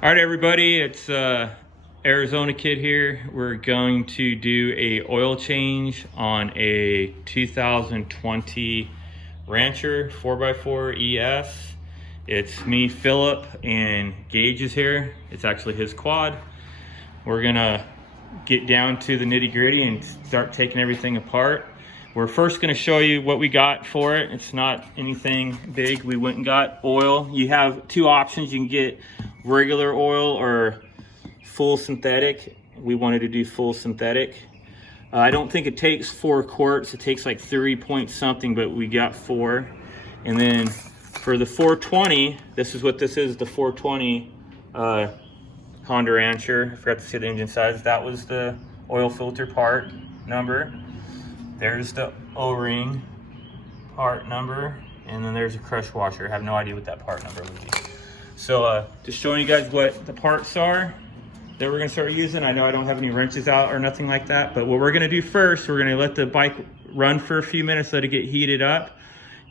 All right, everybody, it's Arizona Kid here. We're going to do a oil change on a 2020 Rancher 4x4 ES. It's me, Philip, and Gage is here. It's actually his quad. We're gonna get down to the nitty gritty and start taking everything apart. We're first gonna show you what we got for it. It's not anything big. We went and got oil. You have two options. You can get regular oil or full synthetic. We wanted to do full synthetic. I don't think it takes 4 quarts. It takes like 3 point something, but we got 4. And then for the 420, this is what this is, the 420 Honda Rancher. I forgot to say the engine size. That was the oil filter part number. There's the O-ring part number, and then there's a crush washer. I have no idea what that part number would be. So just showing you guys what the parts are that we're gonna start using. I know I don't have any wrenches out or nothing like that, but what we're gonna do first, we're gonna let the bike run for a few minutes, let it get heated up,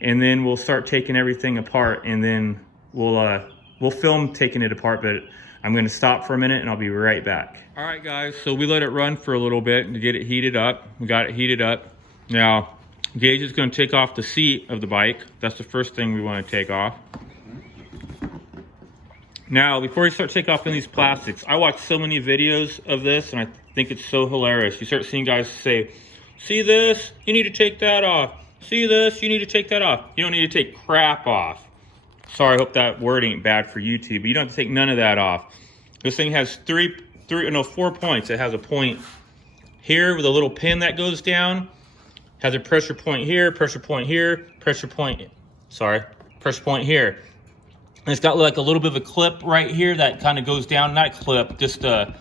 and then we'll start taking everything apart, and then we'll film taking it apart, but I'm gonna stop for a minute and I'll be right back. All right, guys, so we let it run for a little bit to get it heated up. We got it heated up. Now, Gage is gonna take off the seat of the bike. That's the first thing we wanna take off. Now, before you start taking off in these plastics, I watch so many videos of this and I think it's so hilarious. You start seeing guys say, see this, you need to take that off. See this, you need to take that off. You don't need to take crap off. Sorry, I hope that word ain't bad for YouTube, but you don't have to take none of that off. This thing has 4 points. It has a point here with a little pin that goes down. Has a pressure point here, pressure point here, pressure point here. And it's got like a little bit of a clip right here that kind of goes down, not a clip, just I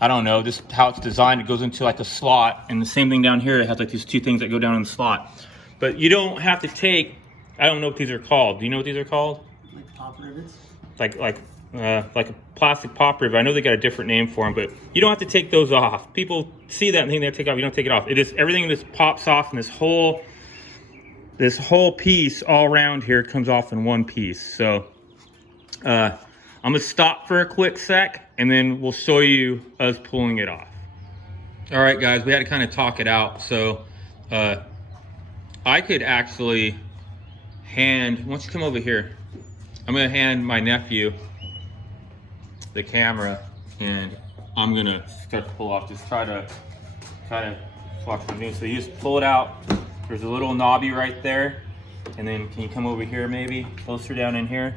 don't know, just how it's designed. It goes into like a slot, and the same thing down here. It has like these 2 things that go down in the slot. But you don't have to take, I don't know what these are called. Do you know what these are called? Like pop rivets? Like a plastic pop rivet. I know they got a different name for them, but you don't have to take those off. People see that and think they have to take it off. You don't take it off. It is, everything just pops off, and this whole piece all around here comes off in one piece. So I'm gonna stop for a quick sec, and then we'll show you us pulling it off. All right, guys, we had to kind of talk it out. So I could actually why don't you come over here? I'm gonna hand my nephew the camera, and I'm gonna start to pull off. Just try to watch what I'm doing. So you just pull it out. There's a little knobby right there, and then can you come over here maybe closer down in here?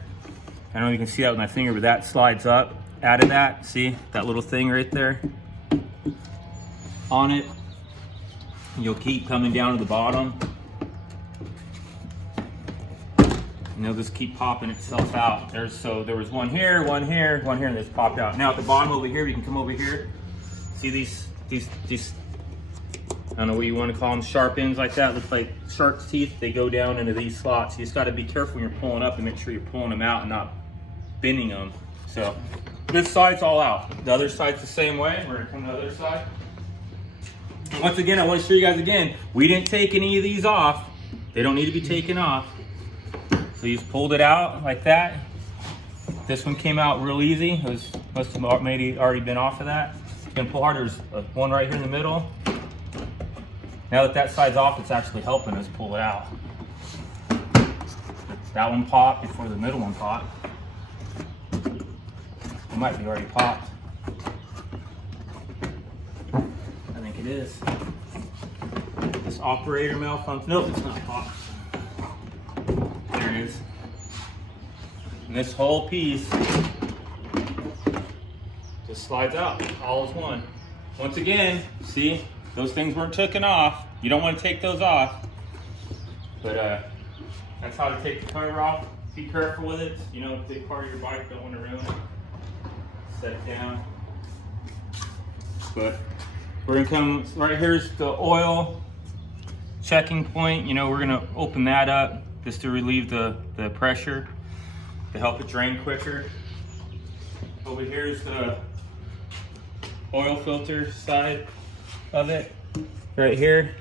I don't know if you can see that with my finger, but that slides up out of that. See that little thing right there on it? You'll keep coming down to the bottom, and it'll just keep popping itself out. There was one here, and this popped out. Now at the bottom over here, you can come over here. See these I don't know what you want to call them, sharp ends like that. Looks like shark's teeth. They go down into these slots. You just got to be careful when you're pulling up and make sure you're pulling them out and not bending them. So this side's all out. The other side's the same way. We're gonna come to the other side. And once again, I want to show you guys again, we didn't take any of these off. They don't need to be taken off. So you just pulled it out like that. This one came out real easy. It must have maybe already been off of that. You can pull hard. There's one right here in the middle. Now that side's off, it's actually helping us pull it out. That one popped before the middle one popped. It might be already popped. I think it is. This operator malfunction. Nope, it's not popped. There it is. And this whole piece just slides out, all as one. Once again, see? Those things weren't taken off. You don't want to take those off. But that's how to take the cover off. Be careful with it. You know, a big part of your bike, don't want to ruin it. Set it down. But we're gonna come, right here's the oil checking point. You know, we're gonna open that up just to relieve the pressure, to help it drain quicker. Over here's the oil filter side of it right here.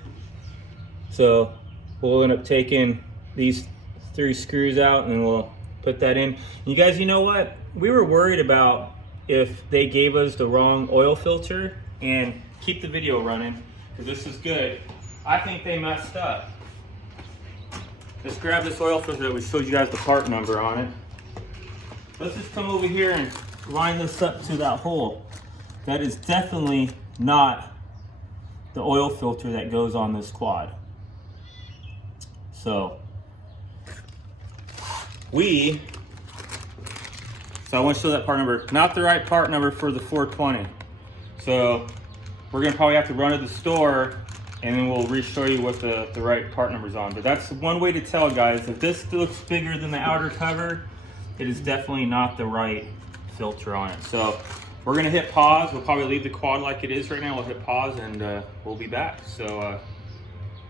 So we'll end up taking these 3 screws out, and then we'll put that in. You guys, you know what? We were worried about if they gave us the wrong oil filter, and keep the video running, because this is good. I think they messed up. Let's grab this oil filter that we showed you guys the part number on it. Let's just come over here and line this up to that hole. That is definitely not the oil filter that goes on this quad. So I want to show that part number. Not the right part number for the 420. So we're gonna probably have to run to the store and then we'll re-show you what the right part number's on. But that's one way to tell, guys. If this looks bigger than the outer cover, it is definitely not the right filter on it. So we're gonna hit pause. We'll probably leave the quad like it is right now. We'll hit pause and we'll be back. So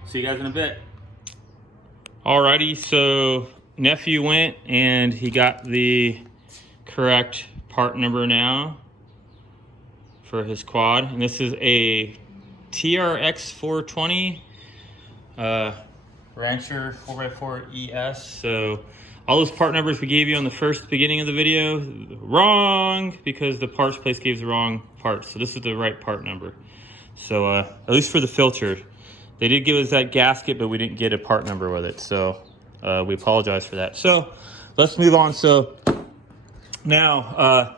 see you guys in a bit. Alrighty, so nephew went and he got the correct part number now for his quad. And this is a TRX 420 Rancher 4x4 ES. So all those part numbers we gave you on the beginning of the video, wrong, because the parts place gave the wrong parts. So this is the right part number. So at least for the filter, they did give us that gasket, but we didn't get a part number with it. So we apologize for that. So let's move on. So now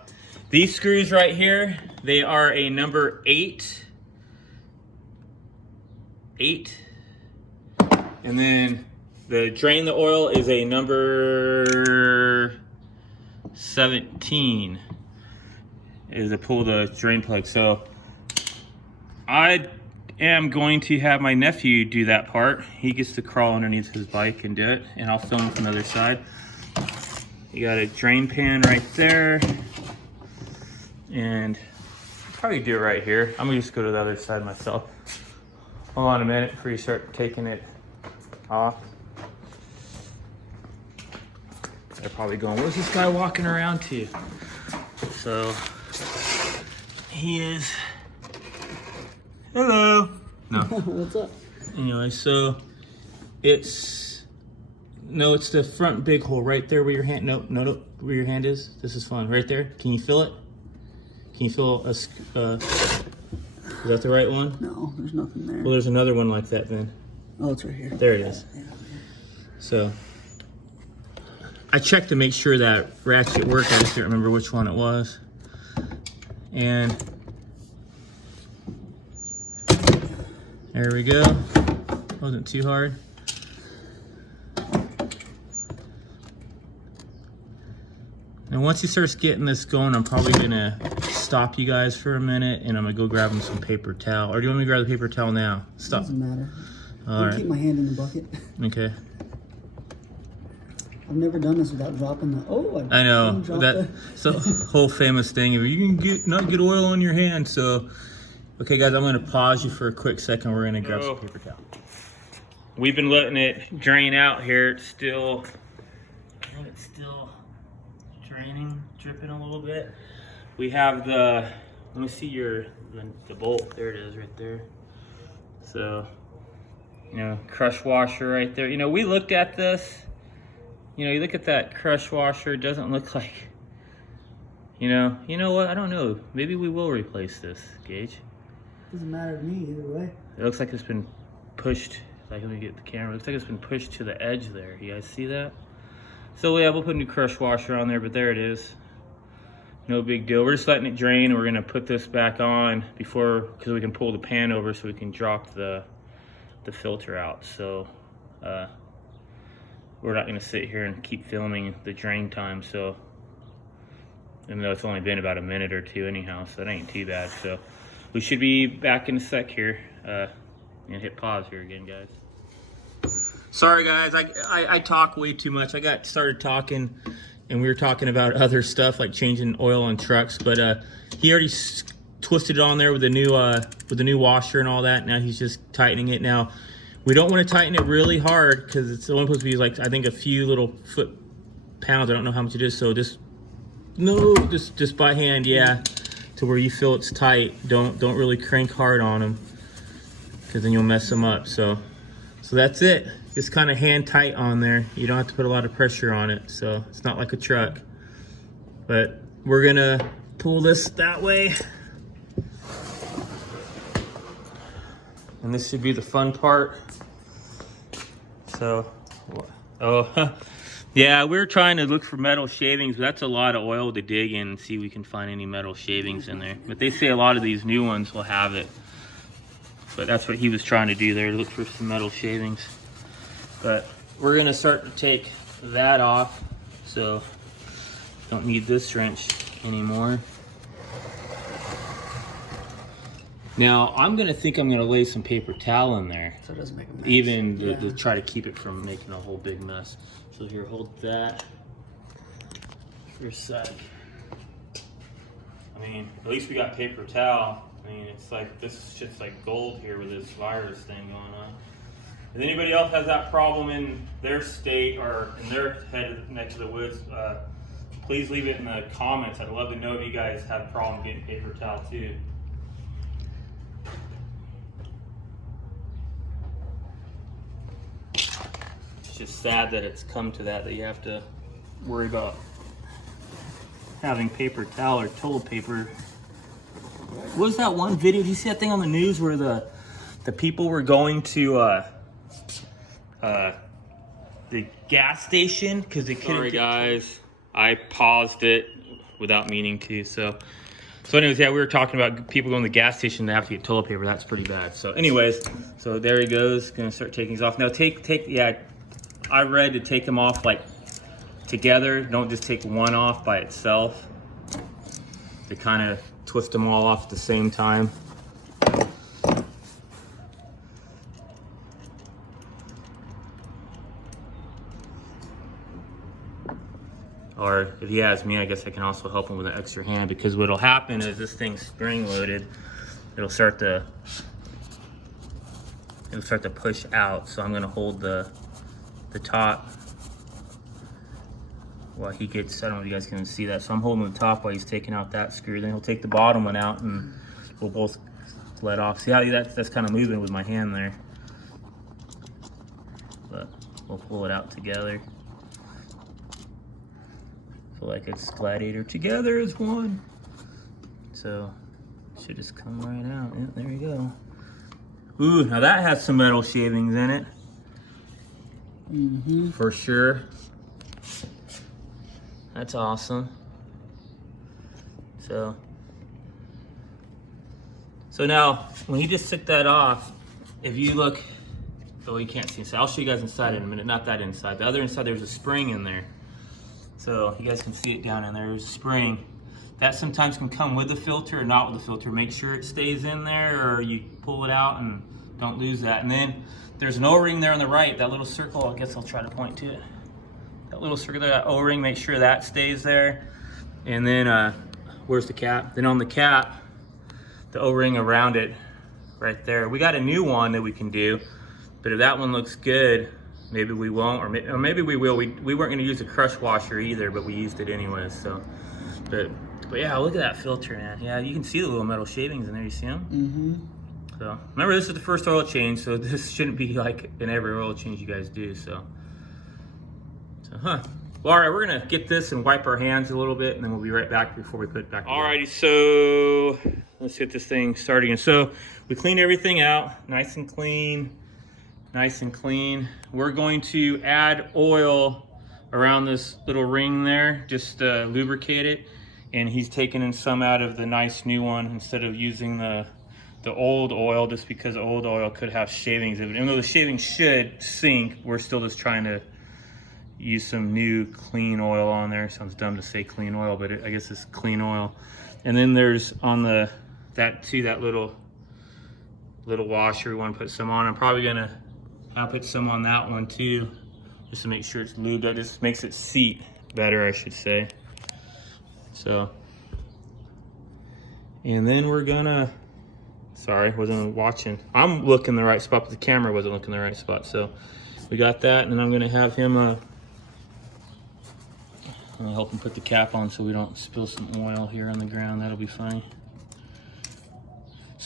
these screws right here, they are a number 8. And then the drain the oil is a number 17 is to pull the drain plug. So I am going to have my nephew do that part. He gets to crawl underneath his bike and do it, and I'll film from the other side. You got a drain pan right there, and I'll probably do it right here. I'm gonna just go to the other side myself. Hold on a minute before you start taking it off. They're probably going, where's this guy walking around to? So he is. Hello. No. What's up? Anyway, so it's the front big hole right there where your hand. No, where your hand is. This is fun. Right there. Can you feel it? Can you feel is that the right one? No, there's nothing there. Well, there's another one like that then. Oh, it's right here. There it is. Yeah. So I checked to make sure that ratchet worked. I just didn't remember which one it was. And there we go. Wasn't too hard. And once he starts getting this going, I'm probably gonna stop you guys for a minute and I'm gonna go grab him some paper towel. Or do you want me to grab the paper towel now? Stop. Doesn't matter. All right. Keep my hand in the bucket. Okay. I've never done this without dropping the. Oh, I know that's the whole famous thing. You can not get oil on your hand. So, okay, guys, I'm gonna pause you for a quick second. We're gonna grab some paper towel. We've been letting it drain out here. It's still draining, dripping a little bit. We have let me see the bolt. There it is, right there. So, crush washer right there. We looked at this. You look at that crush washer, it doesn't look like, you know what, I don't know. Maybe we will replace this, Gage. Doesn't matter to me either way. It looks like it's been pushed, let me get the camera. It looks like it's been pushed to the edge there. You guys see that? So yeah, we'll put a new crush washer on there, but there it is. No big deal. We're just letting it drain, and we're gonna put this back on because we can pull the pan over so we can drop the filter out. So, we're not going to sit here and keep filming the drain time. So, even though it's only been about a minute or two anyhow, so it ain't too bad. So we should be back in a sec here. And hit pause here again, guys. Sorry guys, I talk way too much. I got started talking and we were talking about other stuff like changing oil on trucks, but he already twisted it on there with the new washer and all that. Now he's just tightening it. Now we don't want to tighten it really hard because it's only supposed to be like, I think, a few little foot-pounds. I don't know how much it is. So just by hand, yeah, to where you feel it's tight. Don't really crank hard on them because then you'll mess them up. So So that's it. Just kind of hand tight on there. You don't have to put a lot of pressure on it. So it's not like a truck. But we're gonna pull this that way. And this should be the fun part. So, oh, yeah, we're trying to look for metal shavings, but that's a lot of oil to dig in and see if we can find any metal shavings in there. But they say a lot of these new ones will have it. But that's what he was trying to do there, look for some metal shavings. But we're gonna start to take that off, so don't need this wrench anymore. Now I'm gonna lay some paper towel in there, So it doesn't make a mess. even to try to keep it from making a whole big mess. So here, hold that for a sec. I mean, at least we got paper towel. I mean, it's like, this shit's like gold here with this virus thing going on. If anybody else has that problem in their state or in their head next to the woods, please leave it in the comments. I'd love to know if you guys have a problem getting paper towel too. It's just sad that it's come to that you have to worry about having paper towel or toilet paper. What was that one video? Did you see that thing on the news where the people were going to the gas station because they couldn't? Sorry guys, I paused it without meaning to. So anyways, yeah, we were talking about people going to the gas station to have to get toilet paper. That's pretty bad. So anyways, so there he goes. Gonna start taking these off now. Yeah, I read to take them off like together. Don't just take one off by itself. To kind of twist them all off at the same time. Or if he has me, I guess I can also help him with an extra hand, because what'll happen is this thing's spring loaded, it'll start to push out. So I'm gonna hold the top while he gets, I don't know if you guys can see that. So I'm holding the top while he's taking out that screw. Then he'll take the bottom one out and we'll both let off. See how that's kind of moving with my hand there. But we'll pull it out together. Feel like it's Gladiator together as one. So it should just come right out. Yeah, there you go. Ooh, now that has some metal shavings in it. Mm-hmm. For sure. That's awesome. So now when you just took that off, if you look, oh, you can't see. So I'll show you guys inside in a minute. Not that inside. The other inside, there's a spring in there. So you guys can see it down in there. There's a spring. That sometimes can come with the filter or not with the filter. Make sure it stays in there, or you pull it out and don't lose that. And then there's an O-ring there on the right, that little circle. I guess I'll try to point to it. That little circle there, that O-ring, make sure that stays there. And then, where's the cap? Then on the cap, the O-ring around it, right there. We got a new one that we can do, but if that one looks good, maybe we won't, or maybe we will. We weren't gonna use a crush washer either, but we used it anyways, so. But yeah, look at that filter, man. Yeah, you can see the little metal shavings in there, you see them? Mm-hmm. So, remember, this is the first oil change, so this shouldn't be like in every oil change you guys do, so. Well, all right, we're gonna get this and wipe our hands a little bit, and then we'll be right back before we put it back together. Alrighty, so let's get this thing started again. So we cleaned everything out, nice and clean, nice and clean. We're going to add oil around this little ring there, just lubricate it. And he's taking in some out of the nice new one instead of using the old oil, just because the old oil could have shavings in it. Even though the shavings should sink, we're still just trying to use some new clean oil on there. Sounds dumb to say clean oil, but I guess it's clean oil. And then there's on that little washer, we want to put some on. I'm probably gonna put some on that one too, just to make sure it's lubed. That just makes it seat better, I should say. So, and then we're gonna, sorry, wasn't watching. I'm looking the right spot, but the camera wasn't looking the right spot. So we got that, and then I'm gonna have him, I'll help him put the cap on so we don't spill some oil here on the ground. That'll be fine.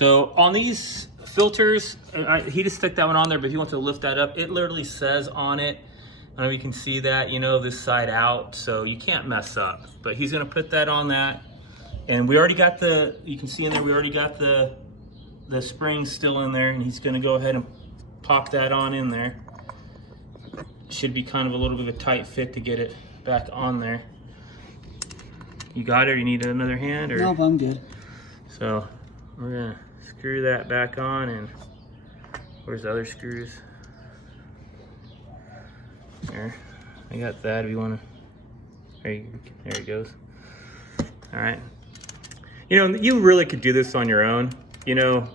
So on these filters, he just stuck that one on there, but if you want to lift that up, it literally says on it, I don't know if you can see that, you know, this side out, so you can't mess up. But he's gonna put that on that. And we already got you can see in there, we already got the springs still in there, and he's gonna go ahead and pop that on in there. Should be kind of a little bit of a tight fit to get it back on there. You got it, or you need another hand? Or? Nope, I'm good. So we're gonna screw that back on, and where's the other screws? There, I got that if you wanna, there it goes. All right. You know, you really could do this on your own. You know,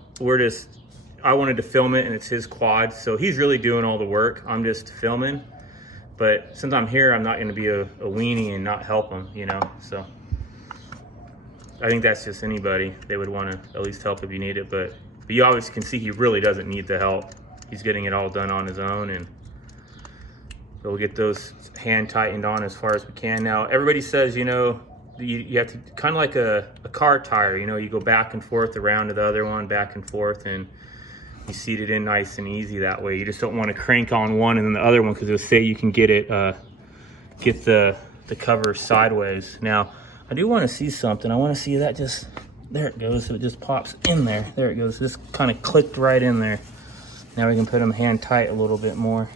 I wanted to film it, and it's his quad, so he's really doing all the work. I'm just filming. But since I'm here, I'm not gonna be a weenie and not help him, you know, so. I think that's just anybody. They would wanna at least help if you need it, but you obviously can see he really doesn't need the help. He's getting it all done on his own, and so we'll get those hand tightened on as far as we can. Now, everybody says, you know, you have to, kind of like a car tire, you know, you go back and forth around to the other one, back and forth, and you seat it in nice and easy that way. You just don't want to crank on one and then the other one, because it'll say you can get it, get the cover sideways. Now, I do want to see something. I want to see that just, there it goes. So it just pops in there. There it goes. This kind of clicked right in there. Now we can put them hand tight a little bit more.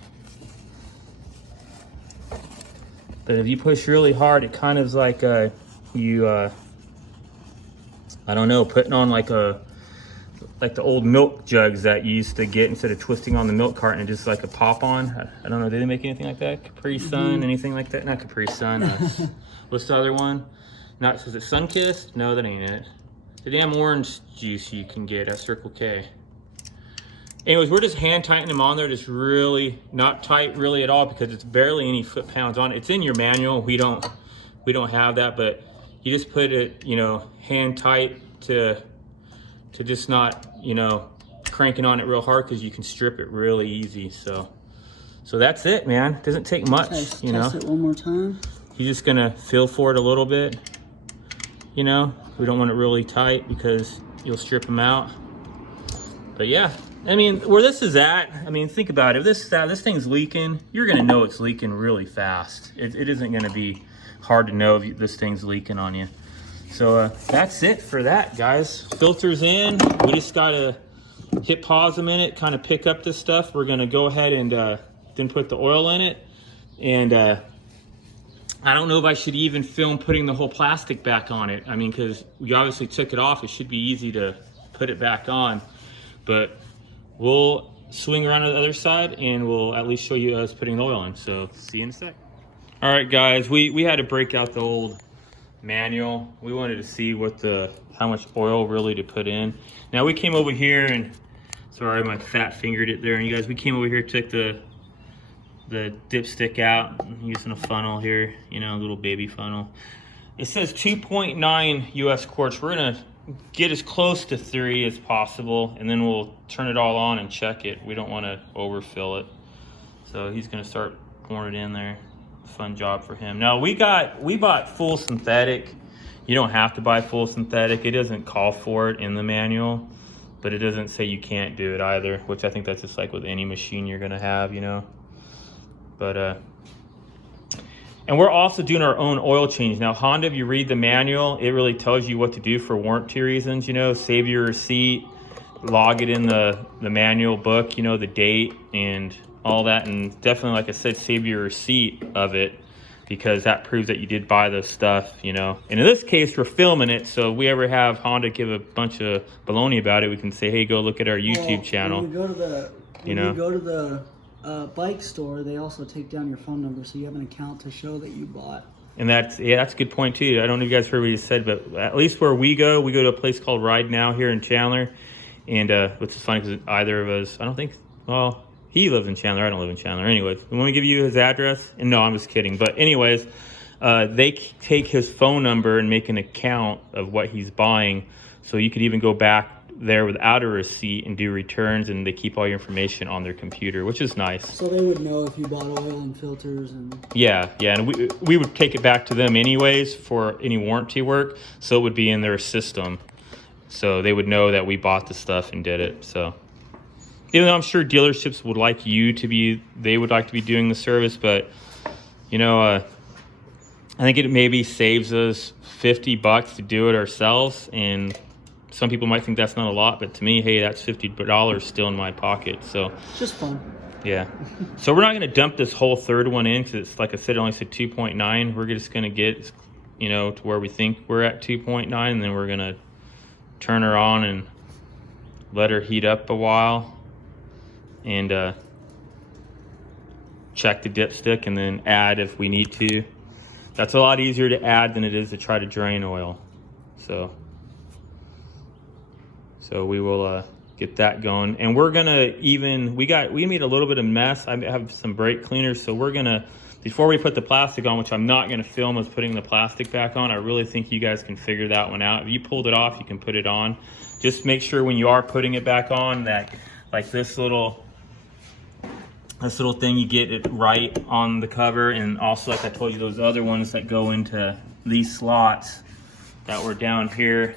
But if you push really hard, it kind of is like I don't know, putting on like the old milk jugs that you used to get instead of twisting on the milk carton, and just like a pop on. I don't know, did they make anything like that? Capri Sun, anything like that? Not Capri Sun. What's the other one? Not, is it Sunkist? No, that ain't it. The damn orange juice you can get at Circle K. Anyways, we're just hand tightening them on there, just really not tight really at all, because it's barely any foot-pounds on it. It's in your manual. We don't have that, but you just put it, you know, hand tight to just not, you know, cranking on it real hard, because you can strip it really easy. So that's it, man. It doesn't take much, you know. Test it one more time. You're just gonna feel for it a little bit, you know. We don't want it really tight because you'll strip them out. But yeah, I mean, where this is at, I mean, think about it. If this thing's leaking, you're gonna know it's leaking really fast. It isn't gonna be hard to know if this thing's leaking on you. So that's it for that, guys. Filters in. We just gotta hit pause a minute, kind of pick up this stuff. We're gonna go ahead and then put the oil in it. And I don't know if I should even film putting the whole plastic back on it. I mean, because we obviously took it off. It should be easy to put it back on. But we'll swing around to the other side, and we'll at least show you us putting the oil in. So see you in a sec. All right, guys, we had to break out the old manual. We wanted to see how much oil really to put in. Now we came over here, and sorry, my fat fingered it there. And you guys, we came over here, took the dipstick out using a funnel here, you know, a little baby funnel. It says 2.9 US quarts. We're gonna get as close to 3 as possible, and then we'll turn it all on and check it. We don't want to overfill it. So he's gonna start pouring it in there. Fun job for him. Now we bought full synthetic. You don't have to buy full synthetic. It doesn't call for it in the manual, but it doesn't say you can't do it either, which I think that's just like with any machine you're gonna have, you know. But and we're also doing our own oil change. Now Honda, if you read the manual, it really tells you what to do for warranty reasons, you know. Save your receipt, log it in the manual book, you know, the date and all that, and definitely, like I said, save your receipt of it, because that proves that you did buy this stuff, you know. And in this case, we're filming it, so if we ever have Honda give a bunch of baloney about it, we can say, hey, go look at our YouTube channel. When you go to the bike store, they also take down your phone number, so you have an account to show that you bought. And that's a good point too. I don't know if you guys heard what you said, but at least where we go to a place called Ride Now here in Chandler. And which is funny because either of us, I don't think, well, he lives in Chandler, I don't live in Chandler. Anyways, we want to give you his address. And no, I'm just kidding. But anyways, they take his phone number and make an account of what he's buying. So you could even go back there without a receipt and do returns, and they keep all your information on their computer, which is nice. So they would know if you bought oil and filters and... Yeah, and we would take it back to them anyways for any warranty work, so it would be in their system. So they would know that we bought the stuff and did it. So even though I'm sure dealerships would like you to be, they would like to be doing the service, but you know, I think it maybe saves us $50 to do it ourselves. And some people might think that's not a lot, but to me, hey, that's $50 still in my pocket. So just fun. Yeah. So we're not going to dump this whole third one in, because it's, like I said, it only said 2.9. We're just going to get, you know, to where we think we're at 2.9, and then we're going to turn her on and let her heat up a while, and check the dipstick, and then add if we need to. That's a lot easier to add than it is to try to drain oil. So we will get that going, and we're gonna we made a little bit of mess. I have some brake cleaners, so we're gonna, before we put the plastic on, which I'm not gonna film as putting the plastic back on, I really think you guys can figure that one out. If you pulled it off, you can put it on. Just make sure when you are putting it back on that, like this little thing, you get it right on the cover. And also, like I told you, those other ones that go into these slots that were down here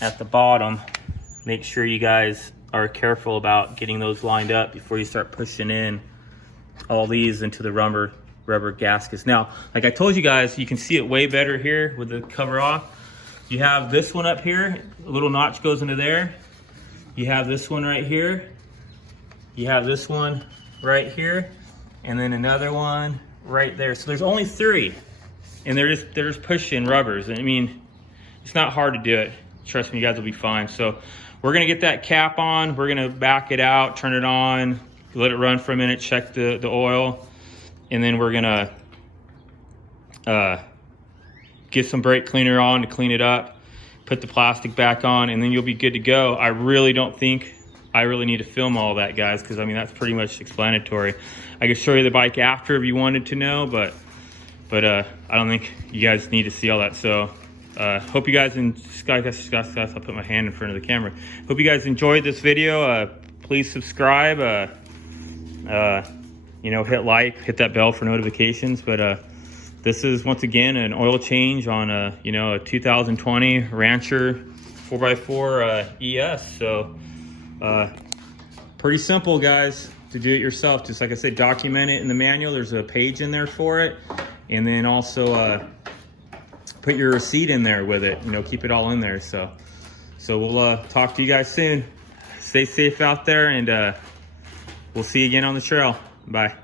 at the bottom, make sure you guys are careful about getting those lined up before you start pushing in all these into the rubber gaskets. Now, like I told you guys, you can see it way better here with the cover off. You have this one up here, a little notch goes into there. You have this one right here. You have this one right here, and then another one right there. So there's only 3, and they're just pushing rubbers. I mean, it's not hard to do it. Trust me, you guys will be fine. So we're gonna get that cap on. We're gonna back it out, turn it on, let it run for a minute, check the oil, and then we're gonna get some brake cleaner on to clean it up, put the plastic back on, and then you'll be good to go. I really don't think I really need to film all that, guys, because I mean, that's pretty much explanatory. I could show you the bike after if you wanted to know, but I don't think you guys need to see all that. So hope you guys, I'll put my hand in front of the camera. Hope you guys enjoyed this video. Please subscribe, you know, hit like, hit that bell for notifications. But this is, once again, an oil change on a 2020 Rancher 4x4 ES. So pretty simple, guys, to do it yourself. Just like I said, document it in the manual. There's a page in there for it, and then also put your receipt in there with it. You know, keep it all in there. So we'll talk to you guys soon. Stay safe out there, and we'll see you again on the trail. Bye.